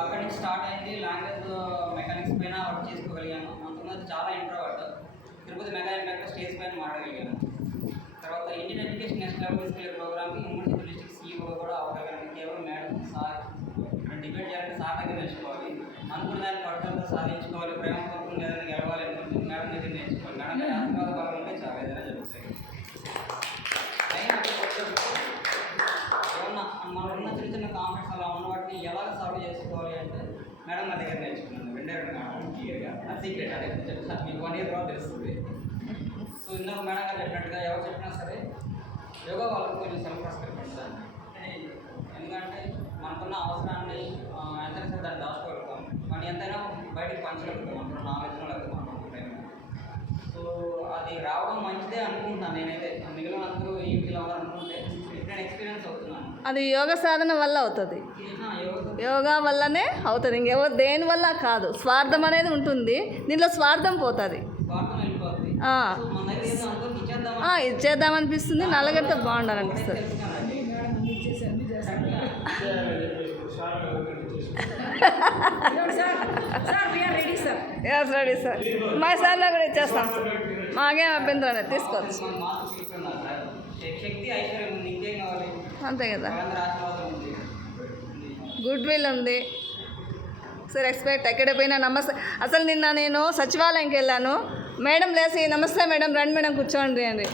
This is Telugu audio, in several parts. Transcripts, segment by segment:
అక్కడి నుంచి స్టార్ట్ అయింది. లాంగ్వేజ్ మెకానిక్స్ పైన వర్క్ చేసుకోగలిగాను. అంతకుముందు చాలా introvert. Tirupati mega impact stage పైన మాట్లాడగలిగాను. తర్వాత ఇండియన్ ఎడ్యుకేషన్ నేషనల్ లెవెల్ తీసుకెళ్లే ప్రోగ్రామ్కి ఉమ్మడి డిస్ట్రిక్ట్ సీఈఓ కూడా అవ్వగలిగాను. కేవలం మేడం సార్ డిబేట్ చేయాలంటే సార్ దగ్గర నేర్చుకోవాలి, అనుకున్న దాన్ని పట్టుదలతో సాధించుకోవాలి, ప్రేమపూర్వకం ఏదైనా గెలవాలి అనుకుంటే మేడం దగ్గర నేర్చుకోవాలి. మేడం దగ్గర ఆశీర్వాద బలం ఉంటే చాలా ఏదైనా జరుగుతాయి. ఏమన్నా మనకున్న చిన్న చిన్న కాంప్లెక్స్ అలా ఉన్న వాటిని ఎలాగ సాల్వ్ చేసుకోవాలి అంటే మేడం నా దగ్గర నేర్చుకున్నాను. రెండే క్లియర్గా అది సీక్రెట్. అదే చెప్తాను మీకు 1 year తర్వాత తెలుస్తుంది. సో ఇందాక మేడం గారు చెప్పినట్టుగా ఎవరు చెప్పినా సరే యోగా వాళ్ళకి కొంచెం సెల్ఫ్ రెస్పెక్ట్ పెడతాను. ఎందుకంటే మనకున్న అవసరాన్ని ఎంతైనా సరే దాన్ని దాచుకోగలుగుతాం, మనం ఎంతైనా బయటకు పంచగలుగుతాం మనకున్న నాలెడ్జ్లో లేకపోతే మనకు టైంలో. సో అది రావడం మంచిదే అనుకుంటున్నాను నేనైతే. మిగిలిన అందరూ ఏంటి ఇలా అనుకుంటే నేను ఎక్స్పీరియన్స్ అవుతున్నాను. అది యోగ సాధన వల్ల అవుతుంది, యోగా వల్లనే అవుతుంది. ఇంకెవరు దేని వల్ల కాదు. స్వార్థం అనేది ఉంటుంది, దీంట్లో స్వార్థం పోతుంది. ఇచ్చేద్దామనిపిస్తుంది, నల్లగడితే బాగుండాలనిపిస్తుంది. రెడీ సార్, మా సార్లో కూడా ఇచ్చేస్తాం, మాకేం అభ్యంతరం లేదు, తీసుకోవచ్చు. అంతే కదా, గుడ్ విల్ ఉంది. So respect. ఎక్కడ పోయినా నమస్తే. అసలు నిన్న నేను సచివాలయంకి వెళ్ళాను, మేడం లేసి నమస్తే మేడం రండి మేడం కూర్చోండి అండి.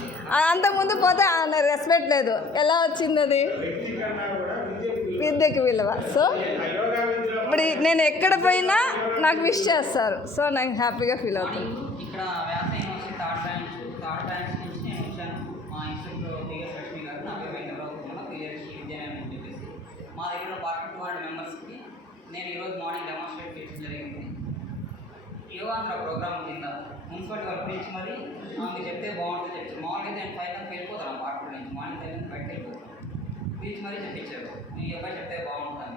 అంతకుముందు పోతే రెస్పెక్ట్ లేదు. ఎలా వచ్చింది అది? విద్యకి విలువ. సో ఇప్పుడు నేను ఎక్కడ పోయినా నాకు విష్ చేస్తారు. సో నాకు హ్యాపీగా ఫీల్ అవుతుంది. ఇక్కడ వ్యాస యూనివర్సిటీ థర్డ్ బ్రాంచ్ నుంచి నేను వచ్చాను. మా ఇన్స్టిట్యూట్లో దిగస్ లక్ష్మి గారు నా పేరు వెంకటరావు క్లియర్షి విద్యాలయం అని చెప్పేసి మా దగ్గర పార్ట్ 2 వార్డ్ మెంబర్స్కి నేను ఈరోజు మార్నింగ్ డెమాన్స్ట్రేట్ చేయడం జరిగింది. యోగాంధ్ర ప్రోగ్రామ్ కింద మున్సిపాలిటీ వాళ్ళు పిలిచి మరి మీకు చెప్తే బాగుంటుంది చెప్పి మార్నింగ్ నేను 5 గంటలకు వెళ్ళిపోతాను పార్ట్ 2 నుంచి. మార్నింగ్ 5 గంటలకు బయటకు వెళ్ళిపోతాను. పిలిచి మరీ చెప్పించారు మీ అబ్బాయి చెప్తే బాగుంటుంది.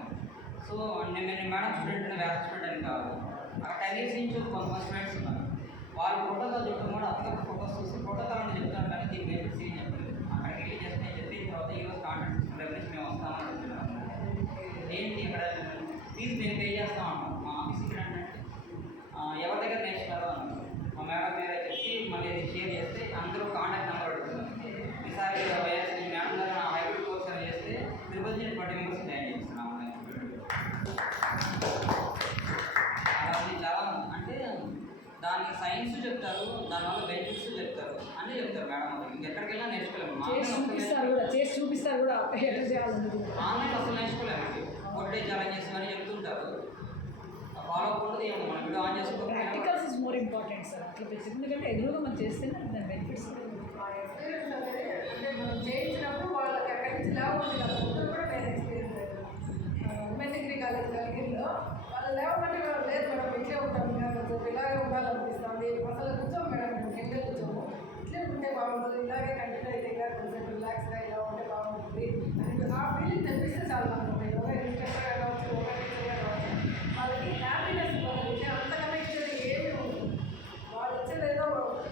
సో నేను మేడం స్టూడెంట్ వ్యాస స్టూడెంట్ అని కాదు, అక్కడ 10 years నుంచి కొంతమంది స్టూడెంట్స్ ఉన్నారు. వాళ్ళు ప్రోటోకాల్ చెప్పడం కూడా అప్పటికప్పుడు ఫోటోస్ చూసి ప్రోటోకాల్ అని చెప్తాను, కానీ దీని బెనిఫిట్స్ ఏం చెప్పలేదు. అక్కడికి వెళ్ళి జస్ట్ నేను చెప్పిన తర్వాత ఈరోజు కాంటాక్ట్ సిస్టమ్ నుంచి మేము వస్తామని చెప్తున్నాము. ఏంటి ఇక్కడ ఫీజు మేము పే చేస్తాం అన్నాం. మా ఆఫీస్ ఇక్కడ అంటే ఎవరి దగ్గర నేర్చుకోవాలో అన్నారు. మా మేడం మీద చెప్పి మళ్ళీ ఇది షేర్ చేస్తే అందరూ కాంటాక్ట్ నెంబర్ అడుగుతున్నారు. ఈసారి వైఎస్ మేడం గారు నా హైబ్రిడ్ కోర్స్ అని చేస్తే తిరుపతి నుంచి 20 members జాయిన్ చేస్తున్నాము. అలాంటి చాలా అంటే దానికి సైన్స్ చెప్తారు, దానివల్ల బెనిఫిట్స్ చెప్తారు, అన్నీ చెప్తారు మేడం. ఇంకెక్కడికి వెళ్ళినా నేర్చుకోలేము. చూపిస్తారు కూడా ఆన్లైన్ అసలు నేర్చుకోలేము. ఒకటే ఛాలెంజెస్ అని చెప్తుంటారు, ఫాలో అవ్వకూడదు. ఏమో మనం వీడియో ఆన్ చేసుకోవాలి. Practicals is more important sir. ఎందుకంటే ఎదురుగా మనం చేస్తేనే దాని బెనిఫిట్స్ మనం చేయించినప్పుడు వాళ్ళకి అక్కడి నుంచి లేవకుండా కూడా నేను ఎక్స్పీరియన్స్ అయ్యాను. ఉమెన్ డిగ్రీ కాలేజ్ కలిగిరిలో వాళ్ళు లేవమంటే లేదు మేడం ఇట్లే ఉంటాం, కొంచెం ఇలాగే ఉండాలనిపిస్తుంది, అసలు కూర్చోం మేడం ఎట్లే కూర్చోము, ఇట్లే ఉంటే బాగుంటుంది, ఇలాగే కంటిన్యూ అయితే కొంచెం రిలాక్స్గా ఇలా ఉంటే బాగుంటుంది అని ఆ ఫీలింగ్ తెప్పిస్తే చాలా బాగుంటుంది. యోగా ఇన్స్ట్రక్టర్గా కావచ్చు, యోగా టీచర్గా కావచ్చు, వాళ్ళకి హ్యాపీనెస్ ఇవ్వాలి. అంతకన్నా ఇచ్చేది ఏమీ ఉంటుంది. వాళ్ళు ఇచ్చేది ఏదో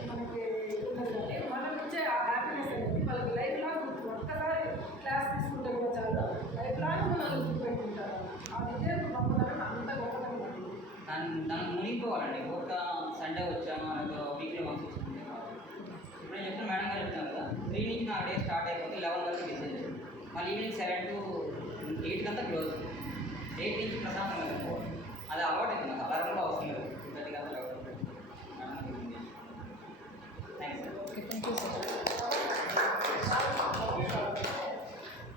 మనకి ఉంటుంది, కానీ మనం ఇచ్చే ఆ హ్యాపీనెస్ అనేది వాళ్ళకి లైఫ్ లాంగ్ ఒక్కసారి క్లాస్ తీసుకుంటే కూడా చాలు, లైఫ్ లాంగ్ మనం గుర్తుపెట్టుకుంటారు. ఆ విద్య గొప్పతనం అంత గొప్పతనం ఉంటుంది. దాన్ని మునిగిపోవాలండి. ఒక సండే వచ్చాను లేదా వీక్లీ వన్స్ వస్తుంది. ఇప్పుడు నేను చెప్పిన మేడం గారు చెప్తాను కదా, 3 నుంచి నా డే స్టార్ట్ అయిపోతే 11 వరకు డిసైడ్, మళ్ళీ ఈవినింగ్ 7 to 8 కంతా క్లోజ్. 8 నుంచి ప్రశాంతంగా వెళ్ళిపోవాలి. అది అలవాటు